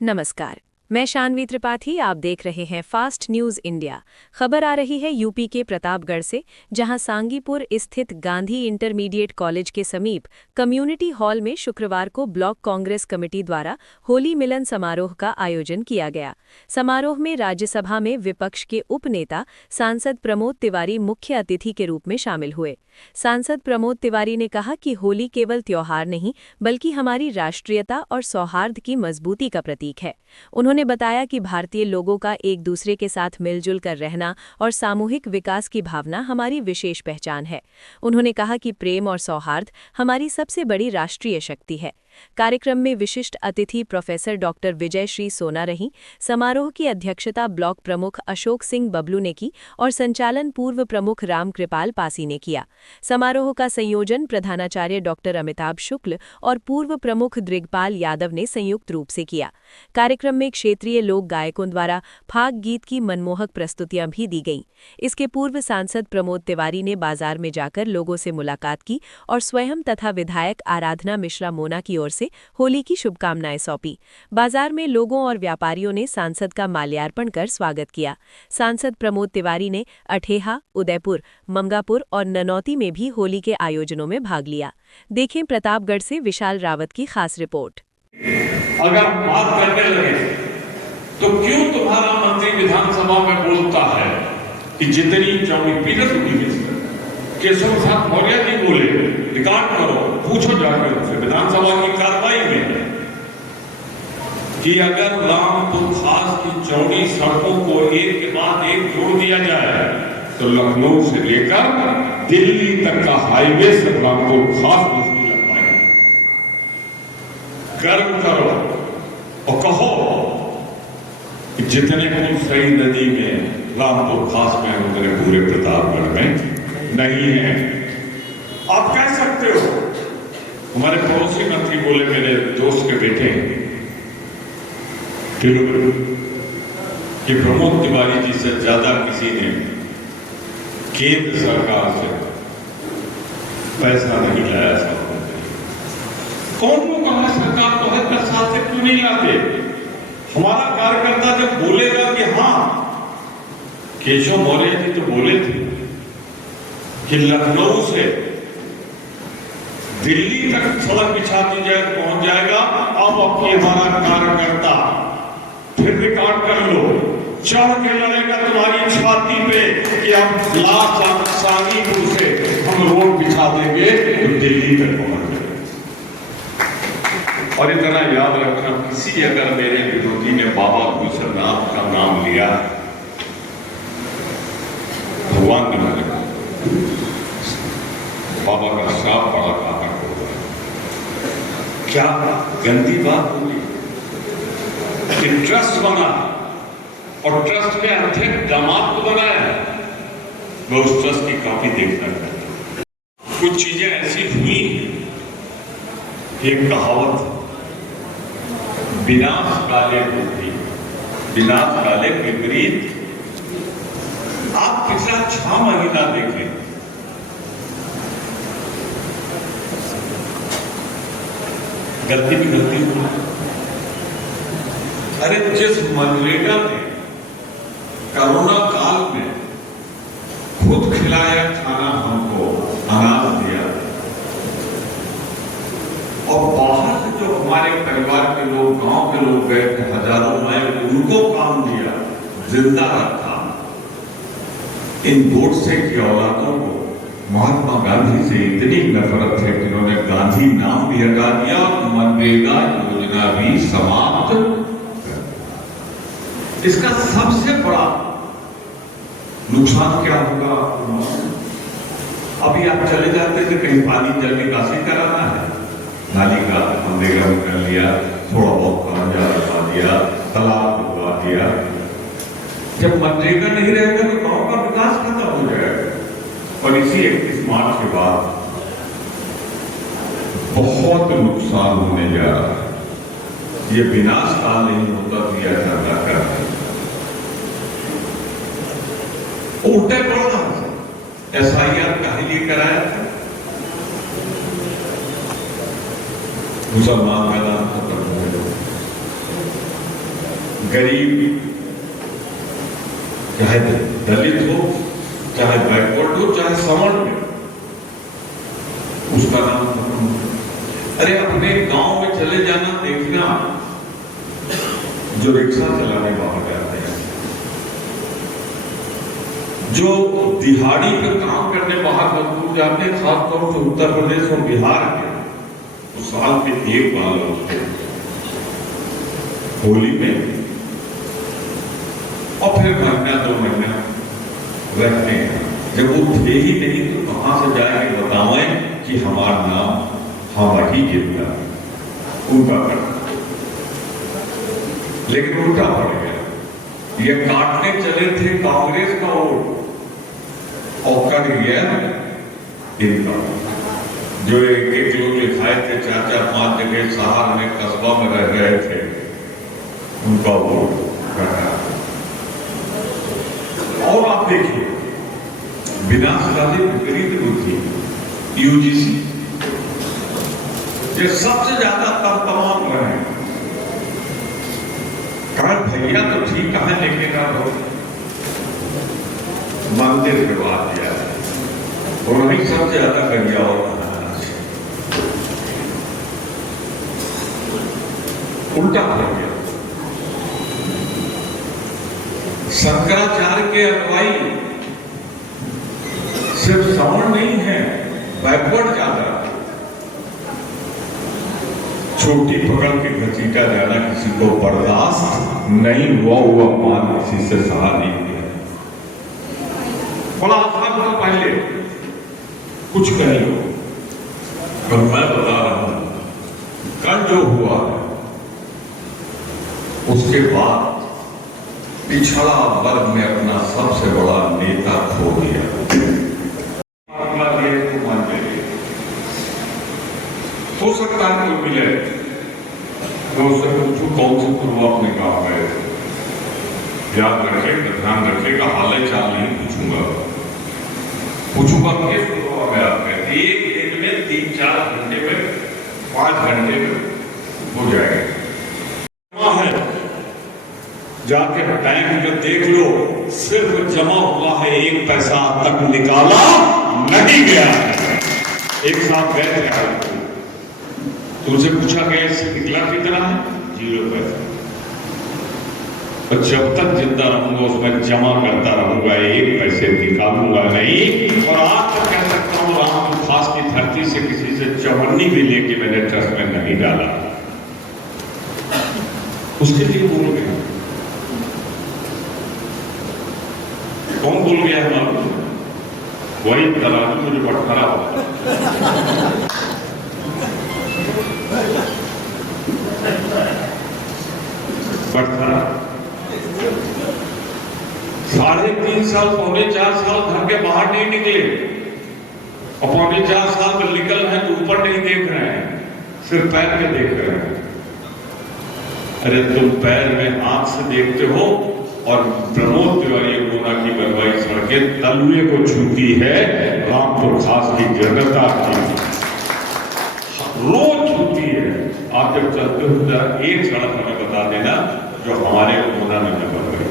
नमस्कार, मैं शानवी त्रिपाठी। आप देख रहे हैं फास्ट न्यूज इंडिया। खबर आ रही है यूपी के प्रतापगढ़ से, जहां सांगीपुर स्थित गांधी इंटरमीडिएट कॉलेज के समीप कम्युनिटी हॉल में शुक्रवार को ब्लॉक कांग्रेस कमेटी द्वारा होली मिलन समारोह का आयोजन किया गया। समारोह में राज्यसभा में विपक्ष के उपनेता सांसद प्रमोद तिवारी मुख्य अतिथि के रूप में शामिल हुए। सांसद प्रमोद तिवारी ने कहा कि होली केवल त्योहार नहीं, बल्कि हमारी राष्ट्रीयता और सौहार्द की मजबूती का प्रतीक है। उन्होंने बताया कि भारतीय लोगों का एक दूसरे के साथ मिलजुल कर रहना और सामूहिक विकास की भावना हमारी विशेष पहचान है। उन्होंने कहा कि प्रेम और सौहार्द हमारी सबसे बड़ी राष्ट्रीय शक्ति है। कार्यक्रम में विशिष्ट अतिथि प्रोफेसर डॉक्टर विजय श्री सोना रहीं। समारोह की अध्यक्षता ब्लॉक प्रमुख अशोक सिंह बबलू ने की और संचालन पूर्व प्रमुख राम कृपाल पासी ने किया। समारोह का संयोजन प्रधानाचार्य डॉक्टर अमिताभ शुक्ल और पूर्व प्रमुख दृगपाल यादव ने संयुक्त रूप से किया। कार्यक्रम में क्षेत्रीय लोक गायकों द्वारा फाग गीत की मनमोहक प्रस्तुतियां भी दी गईं। इसके पूर्व सांसद प्रमोद तिवारी ने बाजार में जाकर लोगों से मुलाकात की और स्वयं तथा विधायक आराधना मिश्रा मोना की ओर से होली की शुभकामनाएं सौंपी। बाजार में लोगों और व्यापारियों ने सांसद का माल्यार्पण कर स्वागत किया। सांसद प्रमोद तिवारी ने अठेहा, उदयपुर, मंगापुर और ननौती में भी होली के आयोजनों में भाग लिया। देखें प्रतापगढ़ से विशाल रावत की खास रिपोर्ट। अगर बात करने लगे तो क्यों तुम्हारा मंत्री विधानसभा में बोलता है कि जितनी चौड़ी पीड़ित हुई केशव प्रसाद मौर्य जी बोले, रिकॉर्ड करो, पूछो जाकर उनसे विधानसभा की कार्रवाई में कि अगर रामपुर खास की चौड़ी सड़कों को एक के बाद एक जोड़ दिया जाए तो लखनऊ से लेकर दिल्ली तक का हाईवे से रामपुर खास दूसरी लंबाई। गर्व करो और कहो कि जितने पुल सही नदी में रामपुर खास में उतने पूरे प्रतापगढ़ में नहीं है। आप कह सकते हो। हमारे पड़ोसी मंत्री बोले, मेरे दोस्त के बेटे कि प्रमोद तिवारी जी से ज्यादा किसी ने केंद्र सरकार से पैसा नहीं लाया। कौन को कहा सरकार तो 10 साल से क्यों नहीं लाते? हमारा कार्यकर्ता जब बोलेगा कि हाँ, केशव मौर्य जी तो बोले थे कि लखनऊ से दिल्ली तक सड़क बिछा दी जाए, पहुंच जाएगा। अब हमारा कार्यकर्ता फिर रिकॉर्ड कर लो, चढ़ के लड़ेगा तुम्हारी छाती पे कि अब लाख सांगीपुर से हम रोड बिछा देंगे तो दिल्ली तक पहुंच जाएगा। और इतना याद रखना, किसी अगर मेरे विरोधी ने बाबा भूषणनाथ का नाम लिया, भगवान ने मैंने बाबा का श्राप बड़ा घातक होगा। क्या गंदी बात होगी कि ट्रस्ट बना और ट्रस्ट में अध्यक्ष दामाद को बनाया, वह उस ट्रस्ट की कॉपी देखना चाहता। कुछ चीजें ऐसी हुई, एक कहावत, विनाश काले बुद्धि विनाश काले विपरीत। आप पिछला 6 महीना देखें, गलती भी गलती हुई। अरे जिस मनरेगा ने कोरोना काल में खुद खिलाया खाना, हमको अनाज दिया, और बाहर से जो हमारे परिवार के लोग, गांव के लोग गए थे, हजारों में उनको काम दिया, जिंदा रखा। इन गोडसे की औलादों को महात्मा गांधी से इतनी नफरत है कि उन्होंने गांधी नाम भी हटा दिया और मनरेगा योजना भी समाप्त कर। इसका सबसे बड़ा नुकसान क्या होगा? अभी आप चले जाते थे कहीं पानी जल निकासी कराना है, नाली का मनरेगा कर लिया, थोड़ा बहुत पानी लगा दिया, तालाब लगवा दिया। जब मनरेगा नहीं रहेगा तो गांव का विकास खत्म हो जाएगा। और इसी 31 मार्च के बाद बहुत नुकसान होने जा रहा है। ये विनाश काल नहीं होता दिया जाता कर उल्टे पड़ रहा है। SIR काहे लिए कराया था? मुसलमान का नाम खत्म हो गया। गरीब, चाहे दलित हो, चाहे बैकवर्ड हो, चाहे सवर्ण में, उसका नाम खत्म। अरे अपने गांव में चले जाना, देखना जो रिक्शा चलाने बाहर जाते हैं, जो दिहाड़ी पे काम करने बाहर मजदूर जाते हैं, खासतौर से उत्तर प्रदेश और बिहार के, तो साल में एक बार होते होली में, और फिर महीना 2 महीना रहते हैं। जब वो थे ही नहीं तो कहां से जाएंगे बताएं कि हमारा नाम हमारा ही गिरता उनका करना। लेकिन उल्टा पड़ गया, ये काटने चले थे कांग्रेस का वोट और कट गया इनका। जो एक एक लोग लिखाए थे 4-4-5 जगह शहर में, कस्बा में रह रहे थे, उनका वोट कटा। और आप देखिए विनाशकारी विपरीत बुद्धि यूजीसी, ये सबसे ज्यादा तमाम रहे। कहा भैया तो ठीक है, लेकिन अब मंदिर विवाद दिया और वही सबसे ज्यादा करिया और उल्टा हो गया। शंकराचार्य के अनुयायी सिर्फ सवर्ण नहीं है, बैकवर्ड ज्यादा। छोटी पकड़ के घसीटा जाना किसी को बर्दाश्त नहीं हुआ, वो अपमान किसी से सहा नहीं गया। बड़ा आसान था पहले, कुछ कहीं हो, पर मैं बता रहा हूं कल जो हुआ उसके बाद पिछड़ा वर्ग में अपना सबसे बड़ा नेता खो दिया। हो सकता है कोई मिले तो उससे पूछू कौन से पूर्वक में कहा गए, याद रखे, ध्यान रखेगा, हाल चाल नहीं पूछूंगा, पूछूंगा किस पूर्वक में आप गए। एक दिन में 3-4 घंटे में, 5 घंटे में हो जाएगा। है जाके बैंक में देख लो, सिर्फ जमा हुआ है, 1 पैसा तक निकाला नहीं गया। एक साथ गए थे, तुमसे पूछा गया इससे निकला कितना है, 0 पैसा। और जब तक जिंदा रहूंगा उसमें जमा करता रहूंगा, 1 पैसे निकालूंगा नहीं। और आज तक कह सकता हूं राम खास की धरती से किसी से चवन्नी भी लेके मैंने ट्रस्ट में नहीं डाला। उसके लिए बोल गया, कौन बोल गया है मालूम? वही तराजू मुझे बटखरा होता। बटखरा 3.5 साल, 4.25 साल घर के बाहर नहीं निकले, और 4.25 साल में निकल हैं तो ऊपर नहीं देख रहे हैं, सिर्फ पैर में देख रहे हैं। अरे तुम पैर में आंख से देखते हो, और प्रमोद तिवारी कोना की बनवाई सड़कें तलुए को छूती है, रामपुर खास की जनता की रोज छूती है। आप जब चलते हो जरा एक सड़क हमें बता देना जो हमारे कोना में न बन गई,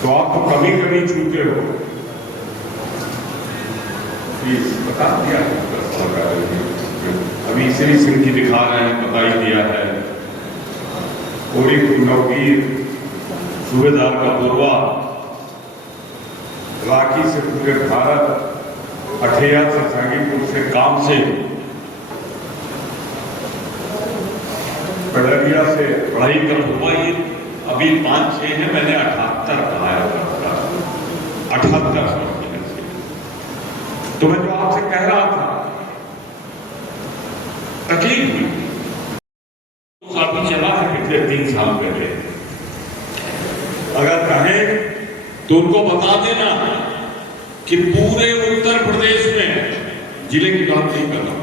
तो आप तो कभी कभी छूते हो। बता दिया अभी श्री सिंह की दिखा रहे हैं, बता ही दिया है। पूरी नौकीर सूबेदार का बुरवा राखी से पूरे भारत, अठैया से सांगीपुर से काम से, कड़रिया से पढ़ाई का हुआ। ये अभी 5-6 है, मैंने 78 बनाया था, 78 से। तो मैं जो आपसे कह रहा था तकलीफ हुई, काफी चला है पिछले 3 साल पहले। अगर कहें तो उनको बता देना कि पूरे उत्तर प्रदेश में, जिले की बात नहीं कर रहा,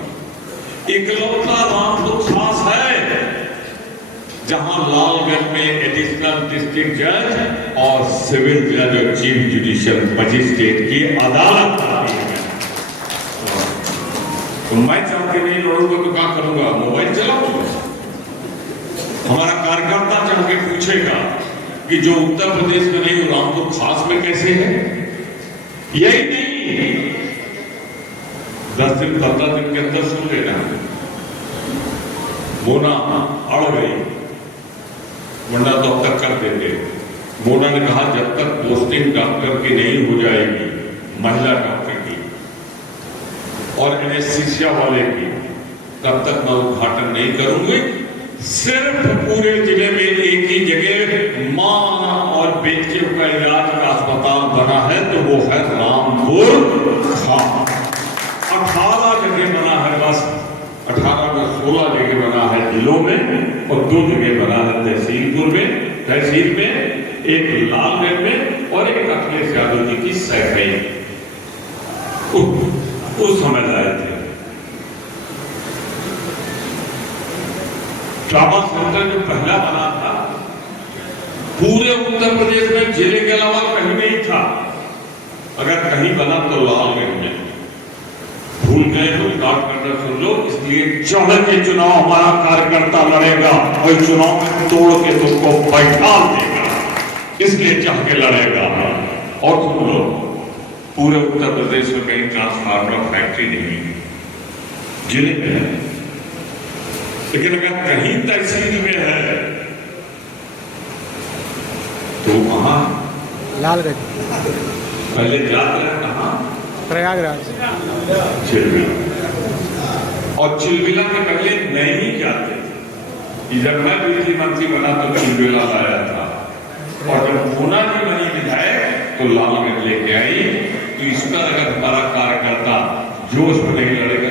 इकलौता रामपुर खास है जहां लालगंज में एडिशनल डिस्ट्रिक्ट जज और सिविल जज और चीफ जुडिशियल मजिस्ट्रेट की अदालत आती है। तो मैं चौकी नहीं लड़ूंगा तो क्या करूंगा, मोबाइल चलाऊंगा। हमारा कार्यकर्ता चढ़ के पूछेगा कि जो उत्तर प्रदेश में नहीं वो रामपुर खास में कैसे है? यही नहीं, 10 दिन 15 दिन के अंदर सुन लेना, मोना अड़ गई, वरना तो अब तक कर देते। मोना ने कहा जब तक पोस्टिंग डॉक्टर की नहीं हो जाएगी, महिला डॉक्टर की और एनेस्थीसिया वाले की, तब तक मैं उद्घाटन नहीं करूंगी। सिर्फ पूरे जिले में एक ही जगह मां और बेटे का इलाज का अस्पताल बना है तो वो है रामपुर खास। 18 जगह बना है, बस 18 में 16 जगह बना है जिलों में और 2 जगह बना है तहसील में, एक लालगंज में और एक अखिलेश यादव जी की सैकड़े उस समय लाए थे। ट्रॉमा सेंटर जो पहला बना था पूरे उत्तर प्रदेश में, जिले के अलावा कहीं नहीं था। अगर कहीं बना तो लालगंज में। भूल गए तो रिकॉर्ड करना सुन लो। इसलिए चढ़ के चुनाव हमारा कार्यकर्ता लड़ेगा और चुनाव में तोड़ के तुमको बैठा देगा, इसलिए चढ़ के लड़ेगा। और सुन लो, पूरे उत्तर प्रदेश में कहीं ट्रांसफार्मर फैक्ट्री नहीं है, जिले में है, लेकिन अगर कहीं तहसील में है तो वहां लालगंज पहले जाते हैं कहां? प्रयागराज, चिलबिला। और चिलबिला के पहले नहीं जाते थे। जब मैं बिजली मंत्री बना तो चिलबिला लाया था, और जब मोना जी बनी विधायक तो लालगंज लेके आई। तो इस पर अगर हमारा कार्यकर्ता जोश में नहीं लड़ेगा